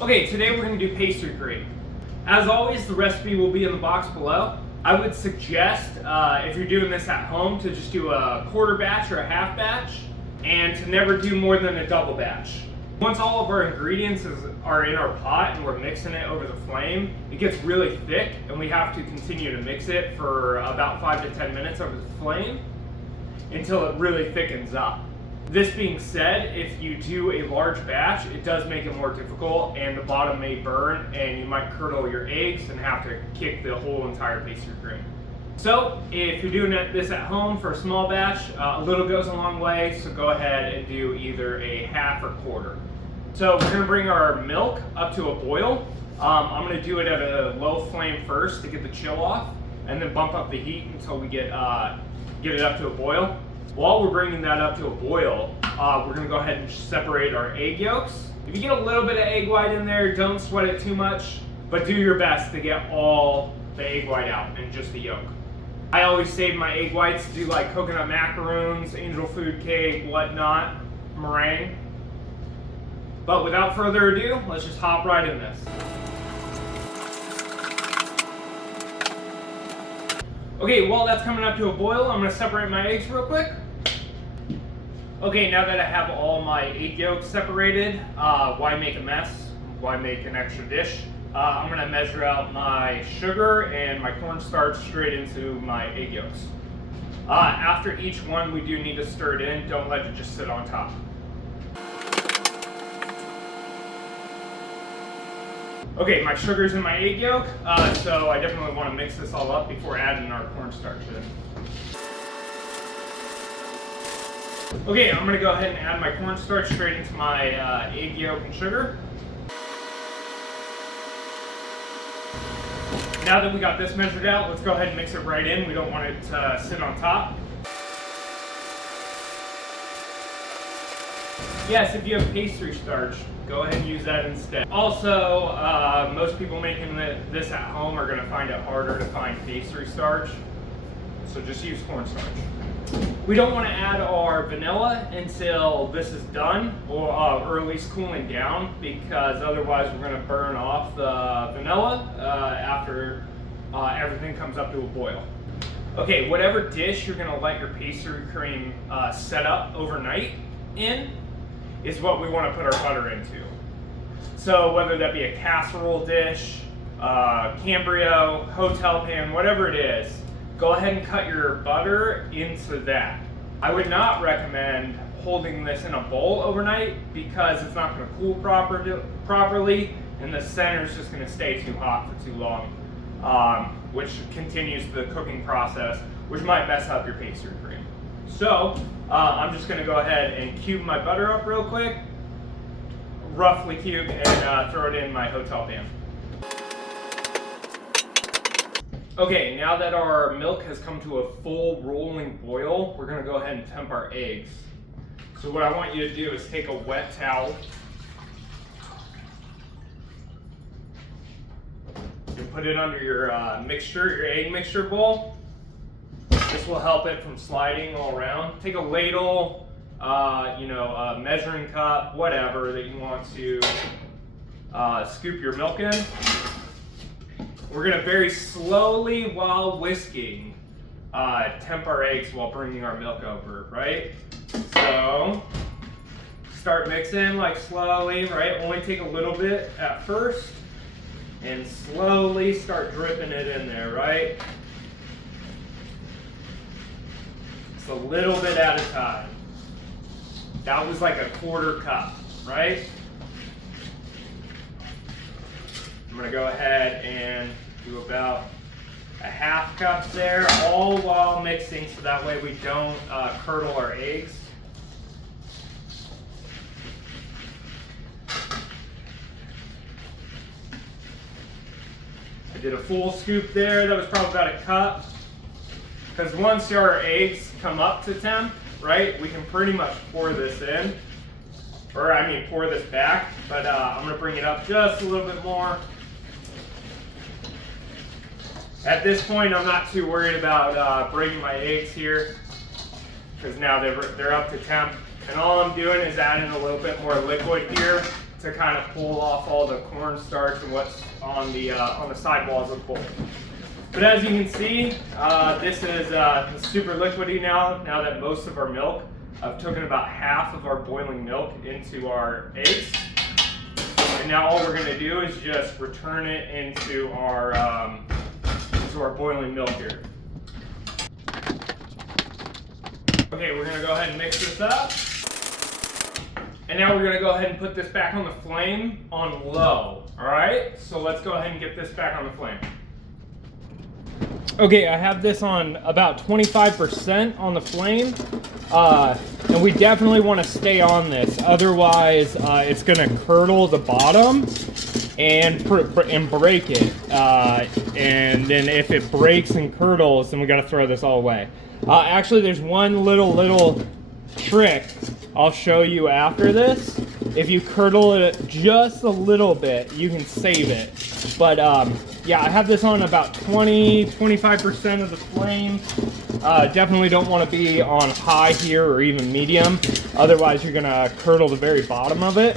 Okay, today we're going to do pastry cream. As always, the recipe will be in the box below. I would suggest, if you're doing this at home, to just do a quarter batch or a half batch, and to never do more than a double batch. Once all of our ingredients are in our pot and we're mixing it over the flame, it gets really thick and we have to continue to mix it for about 5 to 10 minutes over the flame until it really thickens up. This being said, if you do a large batch, it does make it more difficult and the bottom may burn and you might curdle your eggs and have to kick the whole entire pastry cream. So if you're doing this at home for a small batch, a little goes a long way, so go ahead and do either a half or quarter. So we're going to bring our milk up to a boil. I'm going to do it at a low flame first to get the chill off, and then bump up the heat until we get it up to a boil. While we're bringing that up to a boil, we're going to go ahead and separate our egg yolks. If you get a little bit of egg white in there, don't sweat it too much, but do your best to get all the egg white out and just the yolk. I always save my egg whites to do like coconut macaroons, angel food cake, whatnot, meringue. But without further ado, let's just hop right in this. Okay, while that's coming up to a boil, I'm going to separate my eggs real quick. Okay, now that I have all my egg yolks separated, why make a mess? Why make an extra dish? I'm going to measure out my sugar and my cornstarch straight into my egg yolks. After each one, we do need to stir it in. Don't let it just sit on top. Okay, my sugar's in my egg yolk, so I definitely want to mix this all up before adding our cornstarch in. Okay, I'm going to go ahead and add my cornstarch straight into my egg yolk and sugar. Now that we got this measured out, let's go ahead and mix it right in. We don't want it to sit on top. Yes, if you have pastry starch, go ahead and use that instead. Also, most people making this at home are going to find it harder to find pastry starch, so just use cornstarch. We don't want to add our vanilla until this is done, or at least cooling down, because otherwise we're going to burn off the vanilla after everything comes up to a boil. Okay, whatever dish you're going to let your pastry cream set up overnight in is what we want to put our butter into. So whether that be a casserole dish, Cambrio, hotel pan, whatever it is, go ahead and cut your butter into that. I would not recommend holding this in a bowl overnight because it's not going to cool properly and the center is just going to stay too hot for too long, which continues the cooking process, which might mess up your pastry cream. So I'm just going to go ahead and cube my butter up real quick, roughly cube, and throw it in my hotel pan. Okay, now that our milk has come to a full rolling boil, we're going to go ahead and temp our eggs. So what I want you to do is take a wet towel and put it under your your egg mixture bowl. This will help it from sliding all around. Take a ladle, a measuring cup, whatever that you want to scoop your milk in. We're going to very slowly, while whisking, temp our eggs while bringing our milk over, right? So start mixing like slowly, right? Only take a little bit at first and slowly start dripping it in there, right? It's a little bit at a time. That was like a quarter cup, right? I'm going to go ahead and do about a half cup there, all while mixing so that way we don't curdle our eggs. I did a full scoop there. That was probably about a cup. Because once our eggs come up to temp, right, we can pretty much pour this in. Or pour this back. But I'm going to bring it up just a little bit more. At this point, I'm not too worried about breaking my eggs here, because now they're up to temp. And all I'm doing is adding a little bit more liquid here to kind of pull off all the cornstarch and what's on the sidewalls of the bowl. But as you can see, this is super liquidy now that most of our milk, I've taken about half of our boiling milk into our eggs. And now all we're gonna do is just return it into our boiling milk here. Okay, we're gonna go ahead and mix this up. And now we're gonna go ahead and put this back on the flame on low, all right? So let's go ahead and get this back on the flame. Okay, I have this on about 25% on the flame. And we definitely want to stay on this, otherwise it's going to curdle the bottom and break it. And then if it breaks and curdles, then we got to throw this all away. Actually, there's one little trick I'll show you after this. If you curdle it just a little bit, you can save it. But yeah, I have this on about 20-25% of the flame. Definitely don't want to be on high here or even medium, otherwise you're gonna curdle the very bottom of it.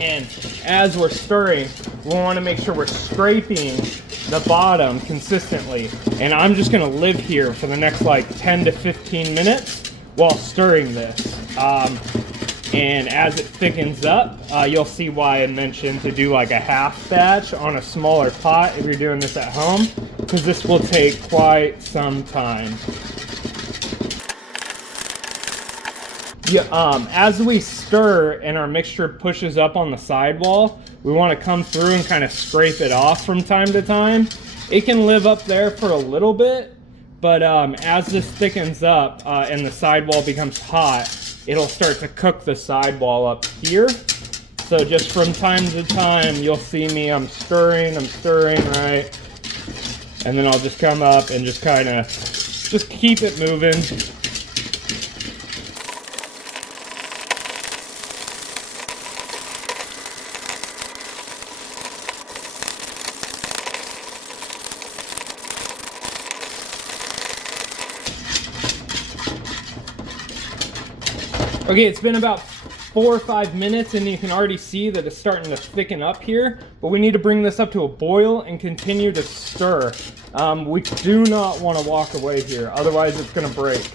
And as we're stirring, we want to make sure we're scraping the bottom consistently. And I'm just gonna live here for the next like 10 to 15 minutes while stirring this. And as it thickens up, you'll see why I mentioned to do like a half batch on a smaller pot if you're doing this at home, because this will take quite some time. Yeah, as we stir and our mixture pushes up on the sidewall, we want to come through and kind of scrape it off from time to time. It can live up there for a little bit, but as this thickens up and the sidewall becomes hot, it'll start to cook the sidewall up here. So just from time to time, you'll see me, I'm stirring, right? And then I'll just come up and just kind of, just keep it moving. Okay, it's been about 4 or 5 minutes and you can already see that it's starting to thicken up here, but we need to bring this up to a boil and continue to stir. We do not want to walk away here, otherwise it's going to break.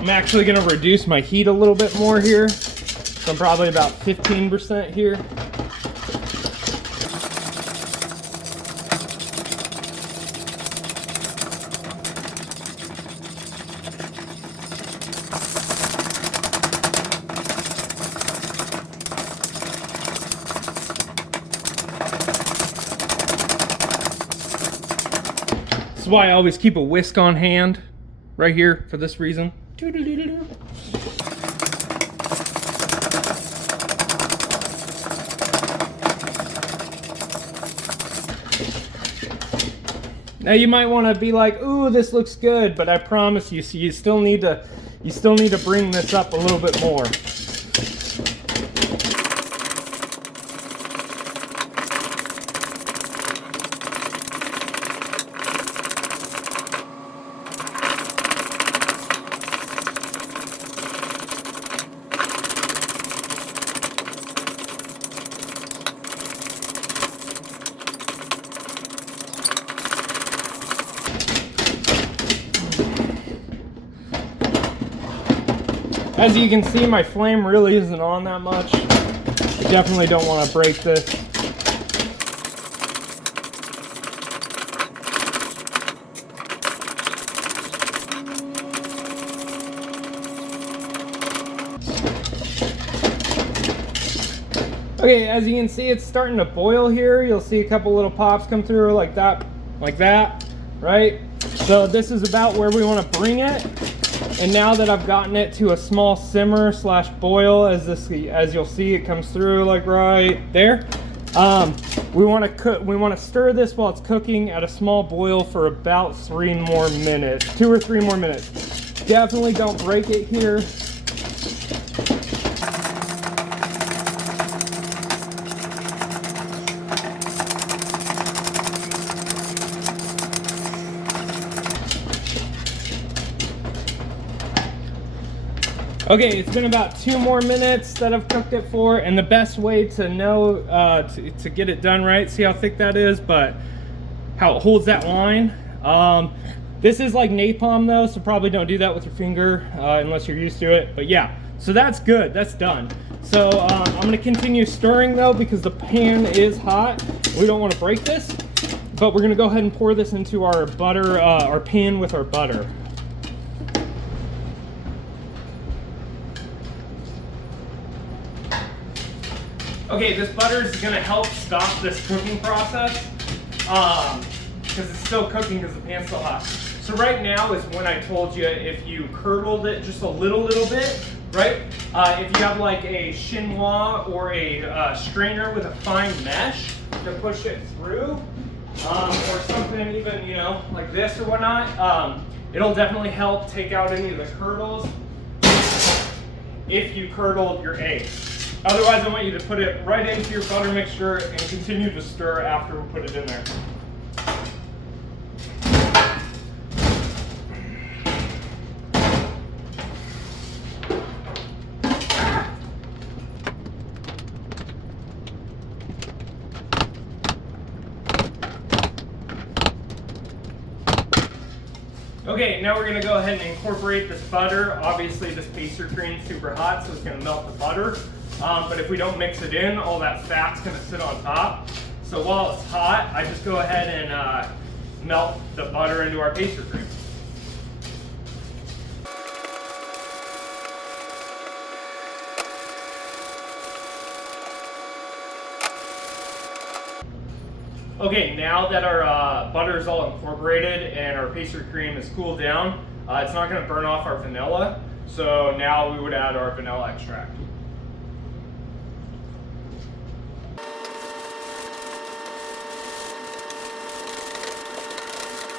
I'm actually going to reduce my heat a little bit more here, so I'm probably about 15% here. This is why I always keep a whisk on hand, right here, for this reason. Now you might want to be like, ooh, this looks good, but I promise you, you still need to bring this up a little bit more. As you can see, my flame really isn't on that much. I definitely don't want to break this. Okay, as you can see, it's starting to boil here. You'll see a couple little pops come through like that, right? So this is about where we want to bring it. And now that I've gotten it to a small simmer slash boil, as you'll see, it comes through like right there. We want to stir this while it's cooking at a small boil for about 3 more minutes, 2 or 3 more minutes. Definitely don't break it here. Okay, it's been about 2 more minutes that I've cooked it for, and the best way to know to get it done right, see how thick that is, but how it holds that line. This is like napalm though, so probably don't do that with your finger unless you're used to it. But yeah, so that's good, that's done. So I'm gonna continue stirring though because the pan is hot. We don't wanna break this, but we're gonna go ahead and pour this into our butter, our pan with our butter. Okay, this butter is gonna help stop this cooking process because it's still cooking because the pan's still hot. So right now is when I told you if you curdled it just a little bit, right? If you have like a chinois or a strainer with a fine mesh to push it through, or something even, you know, like this or whatnot, it'll definitely help take out any of the curdles if you curdled your eggs. Otherwise, I want you to put it right into your butter mixture and continue to stir after we put it in there. Okay, now we're going to go ahead and incorporate this butter. Obviously, this pastry cream is super hot, so it's going to melt the butter. But if we don't mix it in, all that fat's going to sit on top. So while it's hot, I just go ahead and melt the butter into our pastry cream. Okay, now that our butter is all incorporated and our pastry cream is cooled down, it's not going to burn off our vanilla. So now we would add our vanilla extract.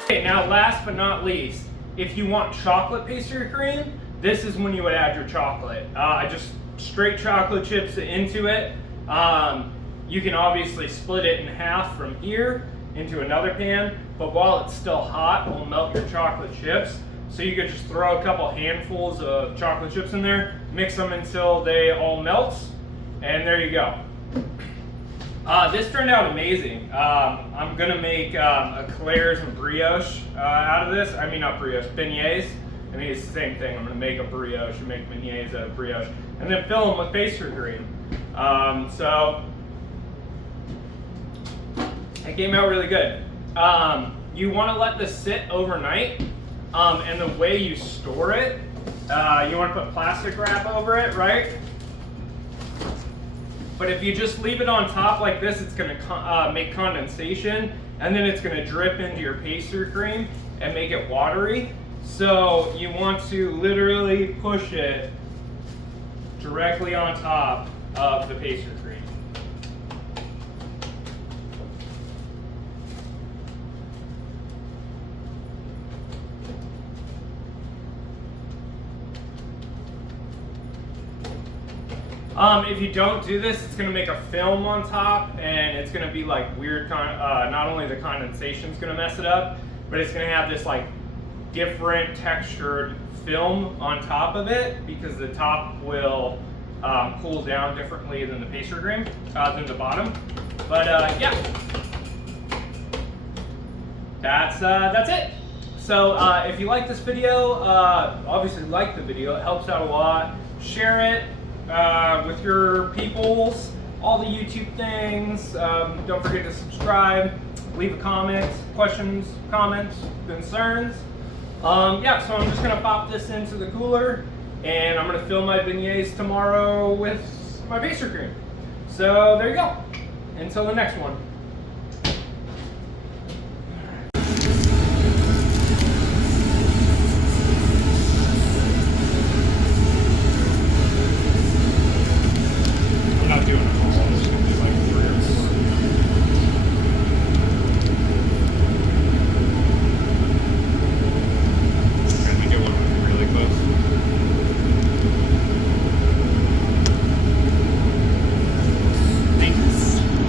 Okay, now last but not least, if you want chocolate pastry cream, this is when you would add your chocolate. I just straight chocolate chips into it. You can obviously split it in half from here into another pan, but while it's still hot, we'll melt your chocolate chips. So you could just throw a couple handfuls of chocolate chips in there, mix them until they all melt, and there you go. This turned out amazing. I'm gonna make eclairs and brioche out of this. I mean, not brioche, beignets. I mean, it's the same thing. I'm gonna make a brioche and make beignets out of brioche, and then fill them with pastry cream. So it came out really good. You wanna let this sit overnight, and the way you store it, you wanna put plastic wrap over it, right? But if you just leave it on top like this, it's gonna make condensation, and then it's gonna drip into your pastry cream and make it watery. So you want to literally push it directly on top of the pastry cream. If you don't do this, it's going to make a film on top, and it's going to be like weird. Not only the condensation's going to mess it up, but it's going to have this like different textured film on top of it because the top will cool down differently than the pastry cream, than the bottom. But yeah, that's it. So if you like this video, obviously like the video. It helps out a lot. Share it with your peoples, all the YouTube things. Don't forget to subscribe, leave a comment, questions, comments, concerns. Yeah, so I'm just gonna pop this into the cooler, and I'm gonna fill my beignets tomorrow with my pastry cream. So there you go. Until the next one.